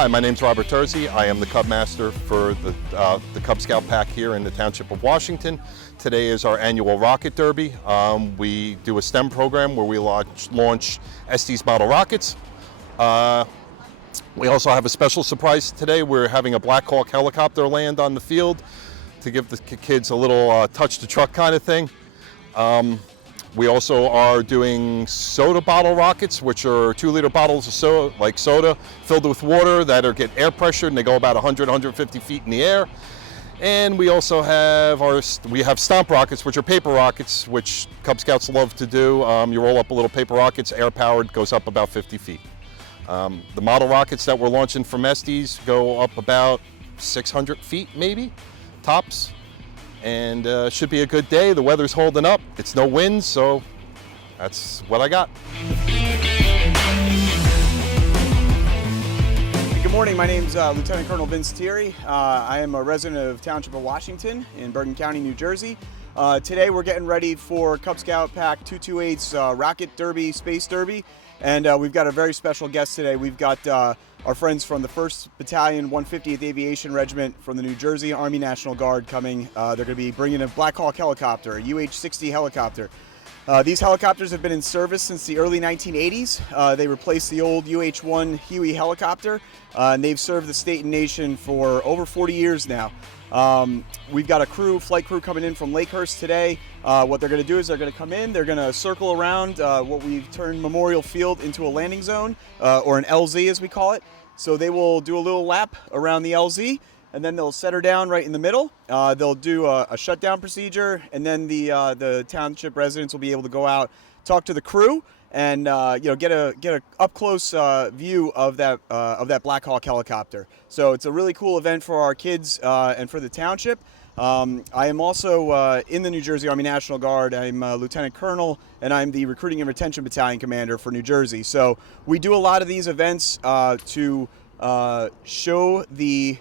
Hi, my name's Robert Terzi. I am the Cub Master for the Cub Scout Pack here in the Township of Washington. Today is our annual Rocket Derby. We do a STEM program where we launch Estes model rockets. We also have a special surprise today. We're having a Blackhawk helicopter land on the field to give the kids a little touch the truck kind of thing. We also are doing soda bottle rockets, which are 2-liter bottles of soda filled with water that get air pressured, and they go about 150 feet in the air. And we also have stomp rockets, which are paper rockets, which Cub Scouts love to do. You roll up a little paper rockets, air powered, goes up about 50 feet. The model rockets that we're launching from Estes go up about 600 feet, maybe, tops. And should be a good day. The weather's holding up. It's no wind, so that's what I got. Good morning. My name's Lieutenant Colonel Vince Thierry. I am a resident of Township of Washington in Bergen County, New Jersey. Today we're getting ready for Cub Scout Pack 228's Rocket Derby, Space Derby. And we've got a very special guest today. We've got our friends from the 1st Battalion, 150th Aviation Regiment from the New Jersey Army National Guard coming. They're going to be bringing a Blackhawk helicopter, a UH-60 helicopter. These helicopters have been in service since the early 1980s. They replaced the old UH-1 Huey helicopter, and they've served the state and nation for over 40 years now. We've got a flight crew coming in from Lakehurst today. What they're going to do is they're going to come in, they're going to circle around what we've turned Memorial Field into a landing zone, or an LZ as we call it. So they will do a little lap around the LZ, and then they'll set her down right in the middle. They'll do a shutdown procedure, and then the township residents will be able to go out, talk to the crew, and get a up close view of that Blackhawk helicopter. So it's a really cool event for our kids and for the township. I am also in the New Jersey Army National Guard. I'm a Lieutenant Colonel, and I'm the Recruiting and Retention Battalion Commander for New Jersey. So we do a lot of these events to show the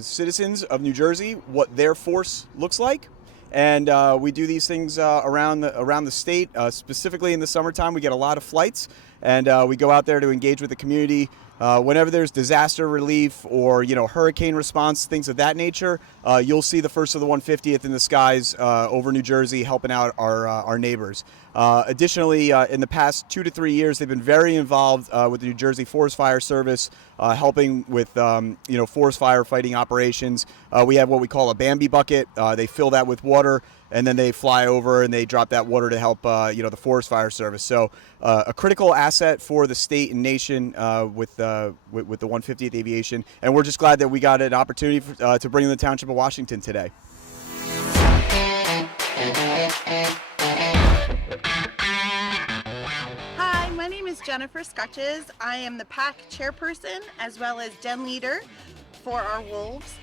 citizens of New Jersey what their force looks like. And we do these things around the state. Specifically in the summertime, we get a lot of flights, and we go out there to engage with the community. Whenever there's disaster relief or hurricane response, things of that nature, you'll see the 1st of the 150th in the skies over New Jersey helping out our neighbors. Additionally, in the past 2 to 3 years, they've been very involved with the New Jersey Forest Fire Service, helping with forest fire fighting operations. We have what we call a Bambi bucket. They fill that with water, and then they fly over and they drop that water to help the Forest Fire Service. So a critical asset for the state and nation with the 150th Aviation, and we're just glad that we got an opportunity to bring in the Township of Washington today. Hi, my name is Jennifer Scutches. I am the pack chairperson as well as den leader for our wolves.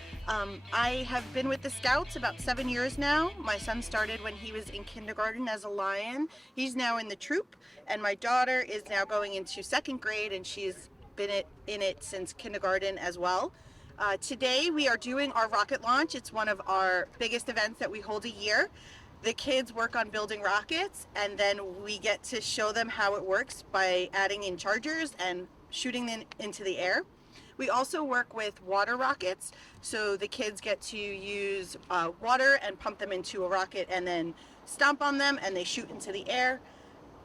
I have been with the Scouts about 7 years now. My son started when he was in kindergarten as a lion. He's now in the troop, and my daughter is now going into 2nd grade, and she's been in it since kindergarten as well. Today we are doing our rocket launch. It's one of our biggest events that we hold a year. The kids work on building rockets, and then we get to show them how it works by adding in chargers and shooting them into the air. We also work with water rockets, so the kids get to use water and pump them into a rocket and then stomp on them and they shoot into the air.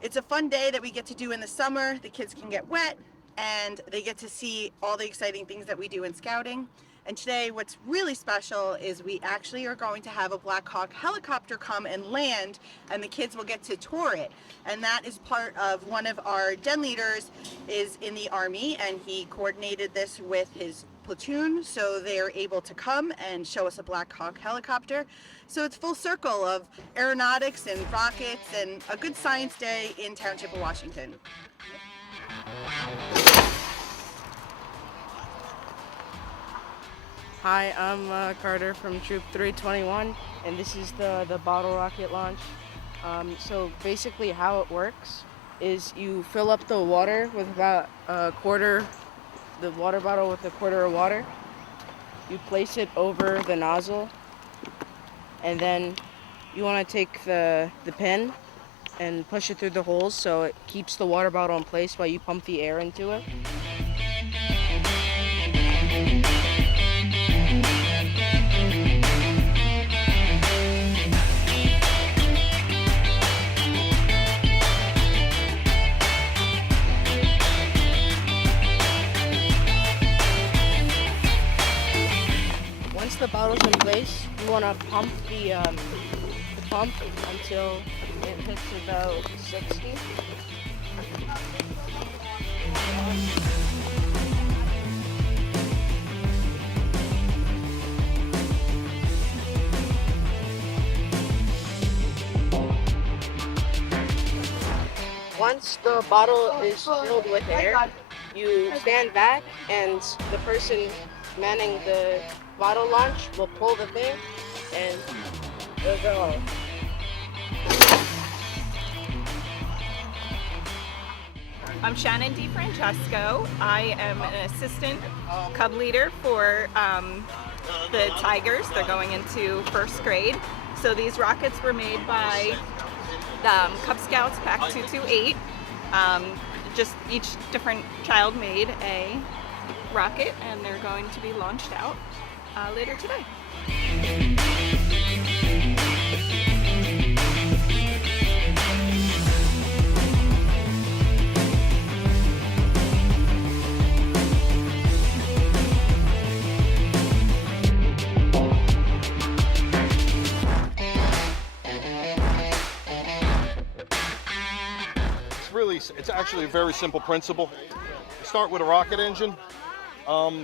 It's a fun day that we get to do in the summer. The kids can get wet and they get to see all the exciting things that we do in scouting. And today what's really special is we actually are going to have a Blackhawk helicopter come and land, and the kids will get to tour it. And that is part of one of our den leaders is in the Army, and he coordinated this with his platoon, so they're able to come and show us a Blackhawk helicopter. So it's full circle of aeronautics and rockets and a good science day in Township of Washington. Hi, I'm Carter from Troop 321, and this is the bottle rocket launch. So basically how it works is you fill up the water with about the water bottle with a quarter of water. You place it over the nozzle, and then you want to take the pin and push it through the holes so it keeps the water bottle in place while you pump the air into it. bottles in place, you want to pump the pump until it hits about 60. Once the bottle is filled with air, you stand back and the person manning the bottle launch will pull the thing and it'll go. I'm Shannon DiFrancesco. I am an assistant Cub leader for the Tigers. They're going into first grade. So these rockets were made by Cub Scouts Pack 228. Just each different child made a rocket, and they're going to be launched out later today. It's actually a very simple principle. You start with a rocket engine.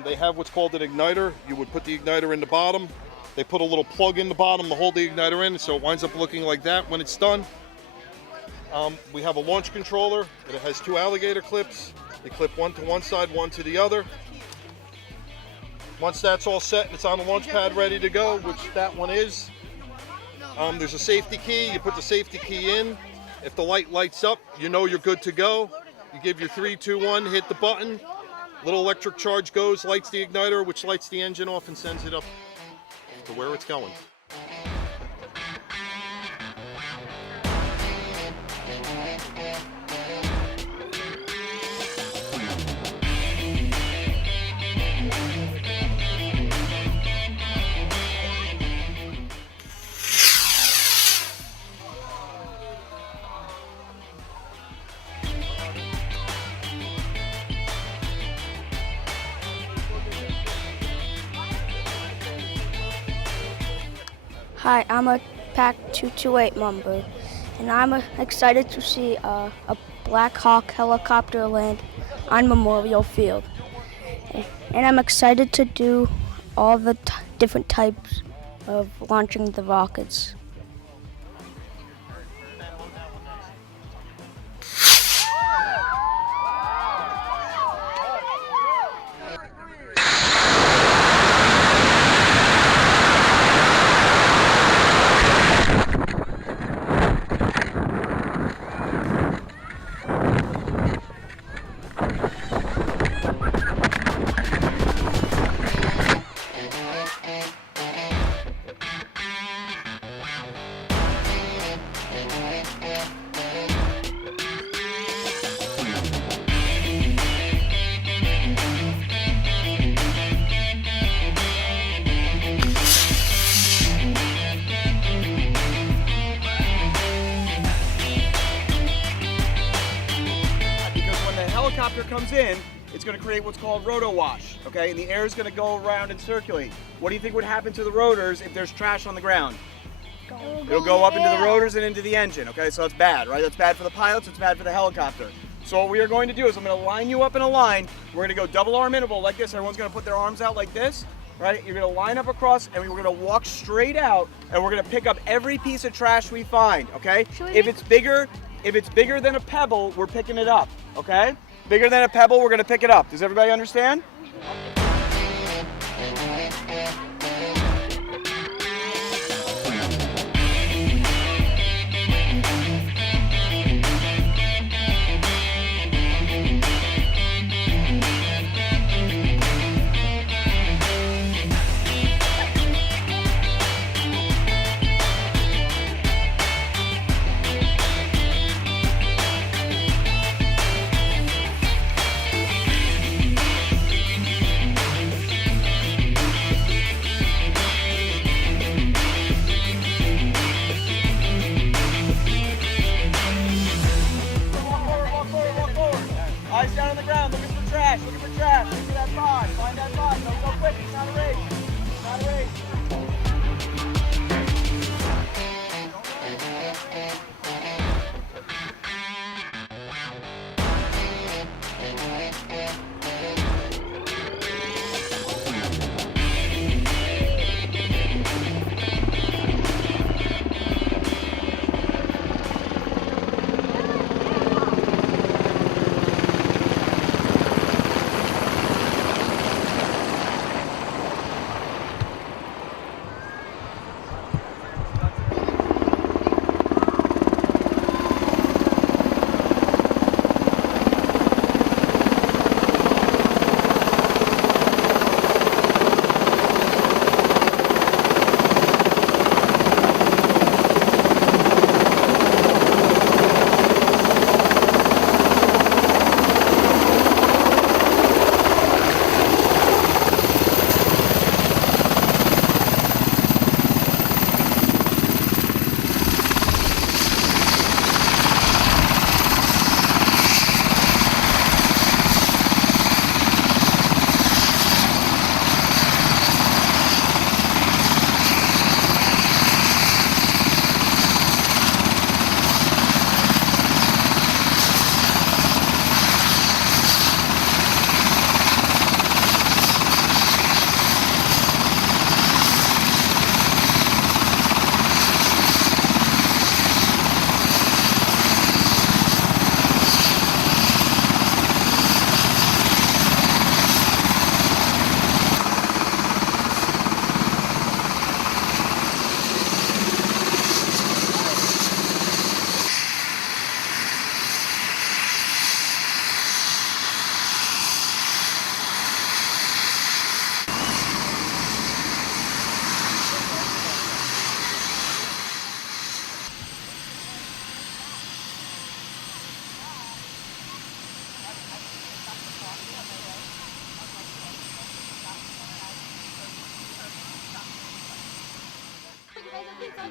They have what's called an igniter. You would put the igniter in the bottom. They put a little plug in the bottom to hold the igniter in, so it winds up looking like that when it's done. We have a launch controller. It has two alligator clips. They clip one to one side, one to the other. Once that's all set and it's on the launch pad ready to go, which that one is, there's a safety key. You put the safety key in. If the light lights up, you know you're good to go. You give your 3, 2, 1, hit the button. Little electric charge goes, lights the igniter, which lights the engine off and sends it up to where it's going. Hi, I'm a Pack 228 member, and I'm excited to see a Blackhawk helicopter land on Memorial Field. And I'm excited to do all the different types of launching the rockets. Helicopter comes in, it's going to create what's called roto wash, okay? And the air is going to go around and circulate. What do you think would happen to the rotors if there's trash on the ground? It'll go up into the rotors and into the engine, okay? So that's bad, right? That's bad for the pilots, it's bad for the helicopter. So what we are going to do is I'm going to line you up in a line. We're going to go double arm interval like this. Everyone's going to put their arms out like this, right? You're going to line up across and we're going to walk straight out and we're going to pick up every piece of trash we find, okay? If it's bigger than a pebble, we're picking it up, okay? Bigger than a pebble, we're going to pick it up. Does everybody understand? Eyes down on the ground, looking for trash, looking for trash. Look for that pod, find that pod. Don't go quick, it's not a race. It's not a race.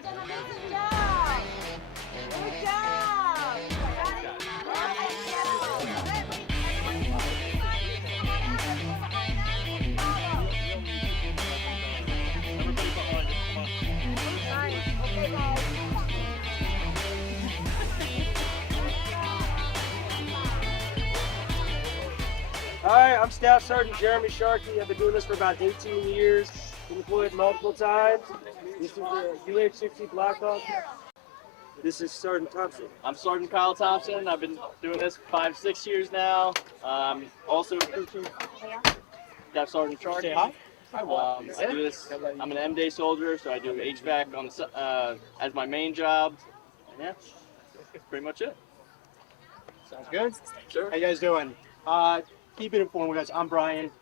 Hi, I'm Staff Sergeant Jeremy Sharkey. I've been doing this for about 18 years. Been deployed multiple times. This is the UH-60 Blackhawk. This is Sergeant Thompson. I'm Sergeant Kyle Thompson. I've been doing this 5-6 years now. Also Crew Chief Staff Sergeant Sharkey. I do this. I'm an M-Day soldier, so I do HVAC on as my main job. And yeah, that's pretty much it. Sounds good. Sure. How you guys doing? Keep it informed, guys. I'm Brian.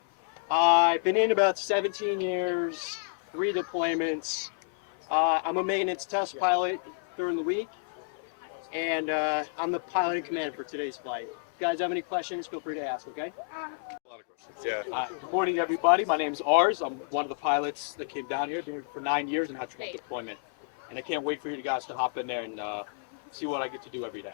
I've been in about 17 years, 3 deployments. I'm a maintenance test pilot during the week, and I'm the pilot in command for today's flight. If you guys have any questions, feel free to ask, okay? Good morning, everybody. My name's Ars. I'm one of the pilots that came down here, doing it for 9 years and had one deployment. And I can't wait for you guys to hop in there and see what I get to do every day.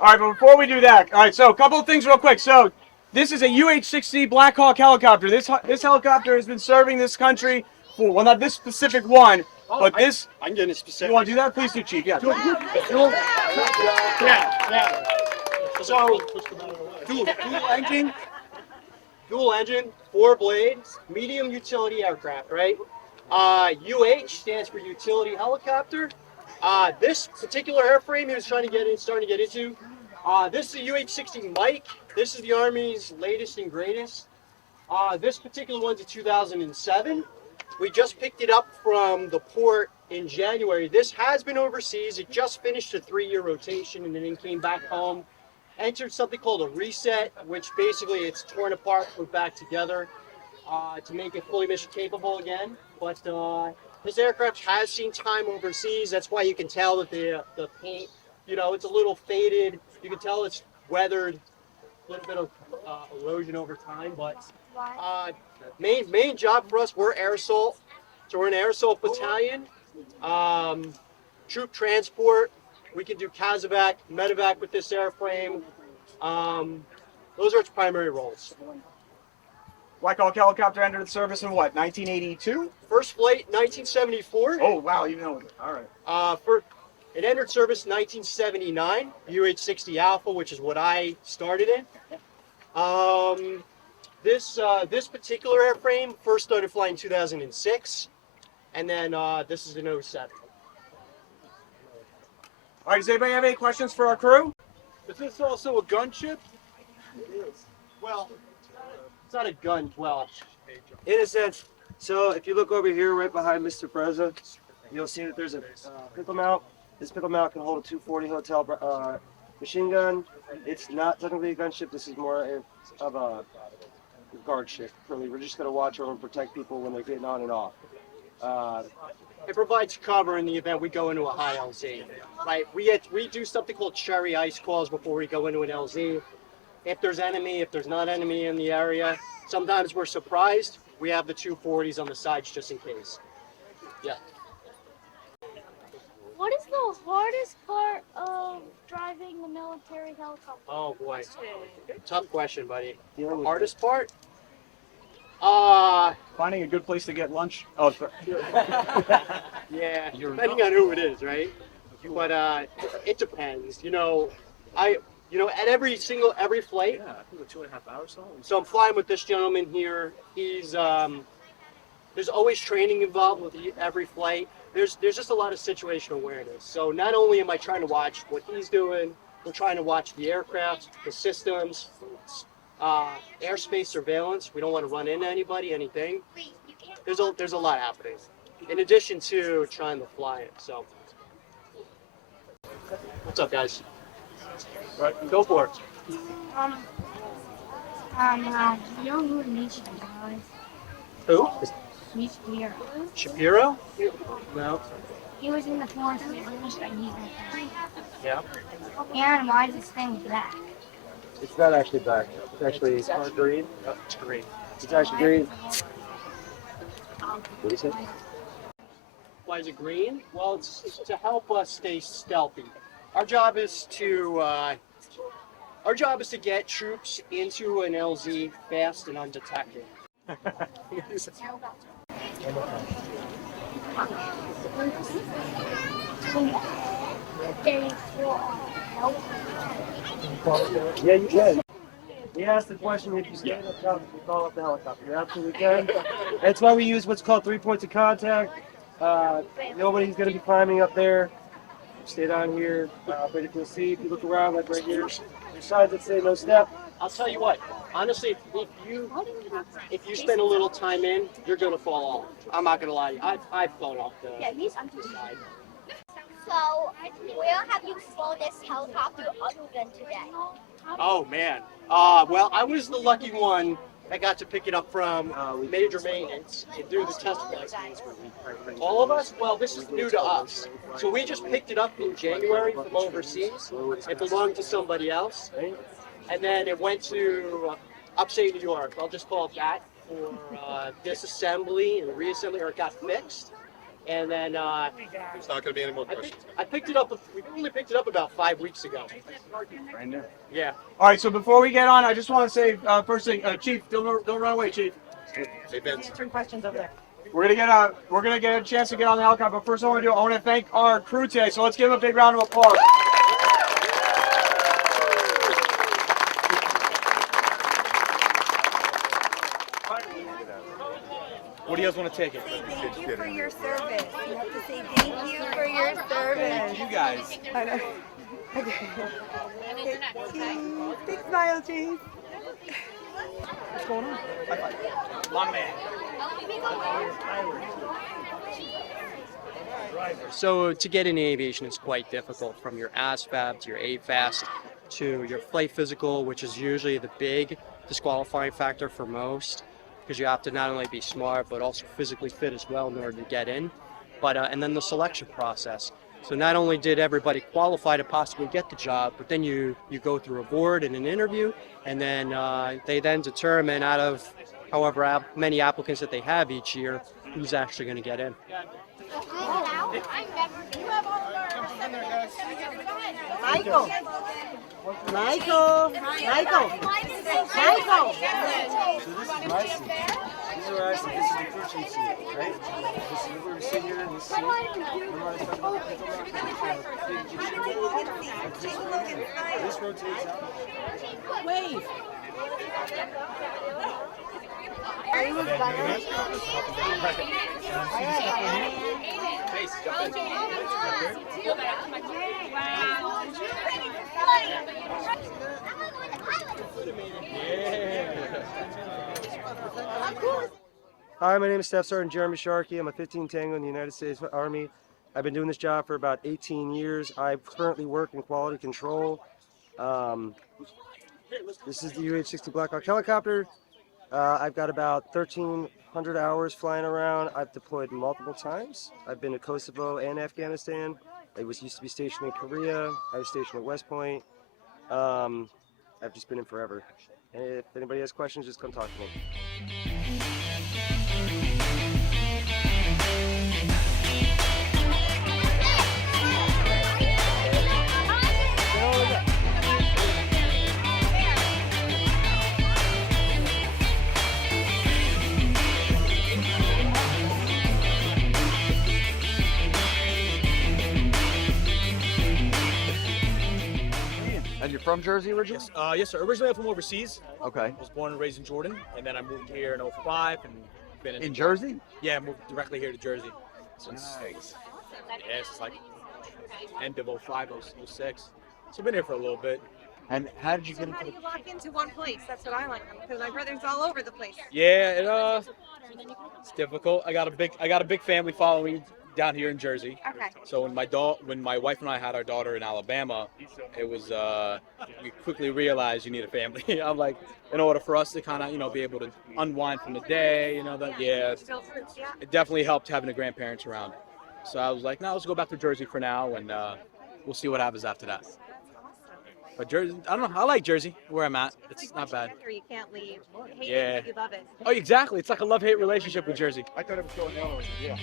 All right, but before we do that, all right, so a couple of things real quick. So this is a UH-60 Blackhawk helicopter. This helicopter has been serving this country for, well, not this specific one, but this. I can get into specific. You want to do that? Please do, Chief. Yeah. Yeah. So, dual engine, 4 blades, medium utility aircraft, right? UH stands for utility helicopter. This particular airframe he was starting to get into, this is a UH-60 Mike. This is the Army's latest and greatest. This particular one's a 2007. We just picked it up from the port in January. This has been overseas. It just finished a 3-year rotation and then came back home. Entered something called a reset, which basically it's torn apart, put back together to make it fully mission capable again. But this aircraft has seen time overseas. That's why you can tell that the paint, it's a little faded. You can tell it's weathered, a little bit of erosion over time. But main job for us, we're air assault. So we're an air assault battalion. Troop transport. We can do CASEVAC, medevac with this airframe. Those are its primary roles. Blackhawk helicopter entered the service in what, 1982? First flight, 1974. Oh, wow, even older. All right. It entered service in 1979, UH-60 Alpha, which is what I started in. This particular airframe first started flying in 2006, and then this is in 07. All right, does anybody have any questions for our crew? Is this also a gunship? It is. Well, it's not a gun. Well, in a sense. So if you look over here, right behind Mr. Freza, you'll see that there's a pistol mount. This pistol mount can hold a 240 Hotel machine gun. It's not technically a gunship. This is more of a guard ship. Really, we're just gonna watch over and protect people when they're getting on and off. It provides cover in the event we go into a high LZ. Right, we do something called cherry ice calls before we go into an LZ. If there's not enemy in the area, sometimes we're surprised. We have the 240s on the sides just in case. Yeah. What is the hardest part of driving the military helicopter? Oh boy, tough question, buddy. The hardest part? Finding a good place to get lunch. Oh, sorry. Yeah, depending on who it is, right? But it depends. At every flight. Yeah, I think 2.5 hours. So I'm flying with this gentleman here. He's there's always training involved with every flight. There's just a lot of situational awareness. So not only am I trying to watch what he's doing, we're trying to watch the aircraft, the systems, airspace surveillance. We don't want to run into anybody, anything. There's a lot happening. In addition to trying to fly it. So, what's up, guys? Right, go for it. You know who Nishihiro is? Who? Nishihiro. Shapiro? No. He was in the forest and he's Yeah. And why is this thing black? It's not actually black. It's actually green. Oh, it's green. It's actually green. What do you say? Why is it green? Well, it's to help us stay stealthy. Our job is to get troops into an LZ fast and undetected. Yeah, you can. He asked the question if you stand up top, you call up the helicopter. You absolutely can. That's why we use what's called 3 points of contact. Nobody's going to be climbing up there. Stay down here. But if you'll see, if you look around, like right here, there's signs that say no step. I'll tell you what. Honestly, if you spend a little time in, you're gonna fall off. I'm not gonna lie to you. I've fallen off the side. So, where have you flown this helicopter other than today? Oh man. Well, I was the lucky one that got to pick it up from major maintenance and do the test flights. All of us? Well, this is new to us. So we just picked it up in January from overseas. It belonged to somebody else. And then it went to upstate New York. I'll just call it that for disassembly and reassembly, or it got fixed. And then There's not going to be any more questions. I picked it up. We only picked it up about 5 weeks ago. Brand new. Yeah. All right, so before we get on, I just want to say first thing, Chief, don't run away, Chief. Hey, Vince. Questions over there. We're gonna get a chance to get on the helicopter. But first, I want to thank our crew today. So let's give them a big round of applause. What do you guys want to take it? Thank you for your service. You have to say thank you for your service. You guys. Big smile, Chief. What's going on? My man. So to get into aviation is quite difficult, from your ASVAB to your AFAST to your flight physical, which is usually the big disqualifying factor for most, because you have to not only be smart but also physically fit as well in order to get in. But and then the selection process. So not only did everybody qualify to possibly get the job, but then you go through a board and an interview, and then they then determine out of however many applicants that they have each year, who's actually going to get in. Michael. Michael. Michael. Michael. So this is my seat. These are our seats. This is the kitchen seat, right? This is where we sit here in this seat. This rotates out. Wave. Hi, my name is Staff Sergeant Jeremy Sharkey. I'm a 15 Tango in the United States Army. I've been doing this job for about 18 years. I currently work in quality control. This is the UH-60 Blackhawk helicopter. I've got about 1,300 hours flying around. I've deployed multiple times. I've been to Kosovo and Afghanistan. I used to be stationed in Korea. I was stationed at West Point. I've just been in forever. And if anybody has questions, just come talk to me. And you're from Jersey originally? Yes, sir. Originally I'm from overseas. Okay. I was born and raised in Jordan, and then I moved here in 05 and been In Jersey? Yeah, I moved directly here to Jersey. Since yeah, it's like end of 05, 06. So I've been here for a little bit. And how did you get into How do you lock into one place? That's what I like, because my brother's all over the place. Yeah, it's difficult. I got a big family following down here in Jersey. Okay. So when my wife and I had our daughter in Alabama, it was we quickly realized you need a family. I'm like, in order for us to kind of be able to unwind from the day, it definitely helped having the grandparents around. So I was like, no, let's go back to Jersey for now, and we'll see what happens after that. But Jersey, I don't know. I like Jersey, where I'm at. It's not bad. You can't leave. You hate Yeah. it, but you love it. Oh, exactly. It's like a love-hate relationship with Jersey. I thought it was going the other way. Yeah.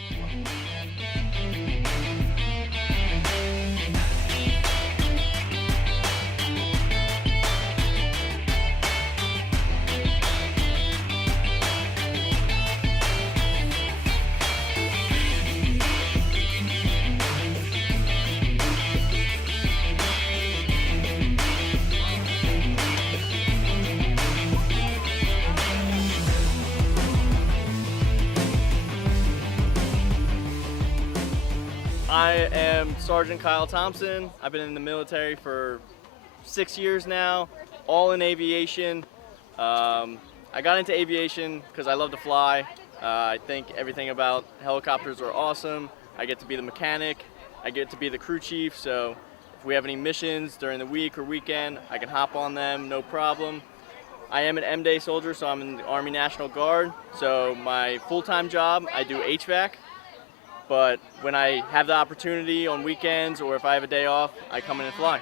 I am Sergeant Kyle Thompson. I've been in the military for 6 years now, all in aviation. I got into aviation because I love to fly. I think everything about helicopters are awesome. I get to be the mechanic. I get to be the crew chief, so if we have any missions during the week or weekend, I can hop on them, no problem. I am an M-Day soldier, so I'm in the Army National Guard. So my full-time job, I do HVAC. But when I have the opportunity on weekends or if I have a day off, I come in and fly.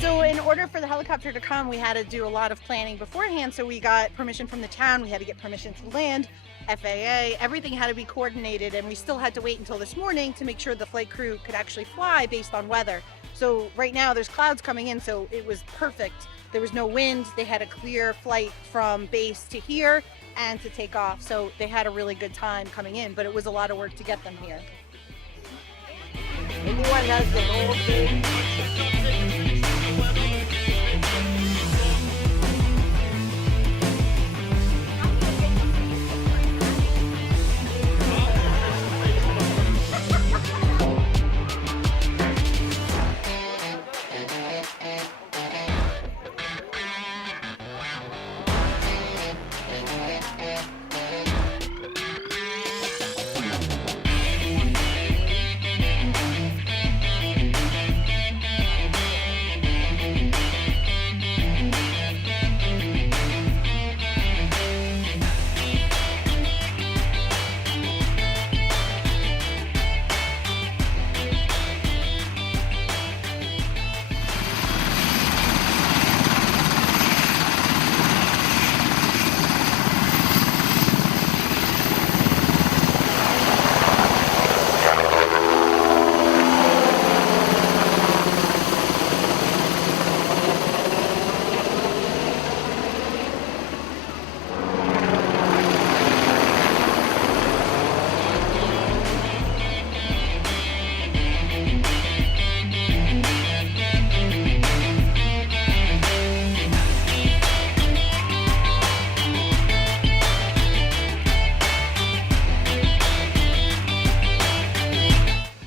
So in order for the helicopter to come, we had to do a lot of planning beforehand. So we got permission from the town, we had to get permission to land, FAA, everything had to be coordinated, and we still had to wait until this morning to make sure the flight crew could actually fly based on weather. So right now there's clouds coming in, so it was perfect. There was no wind, they had a clear flight from base to here and to take off. So they had a really good time coming in, but it was a lot of work to get them here. Anyone has the whole thing?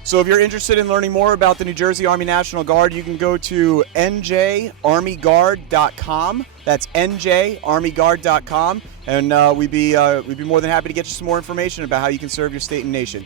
So if you're interested in learning more about the New Jersey Army National Guard, you can go to njarmyguard.com. That's njarmyguard.com, and we'd be more than happy to get you some more information about how you can serve your state and nation.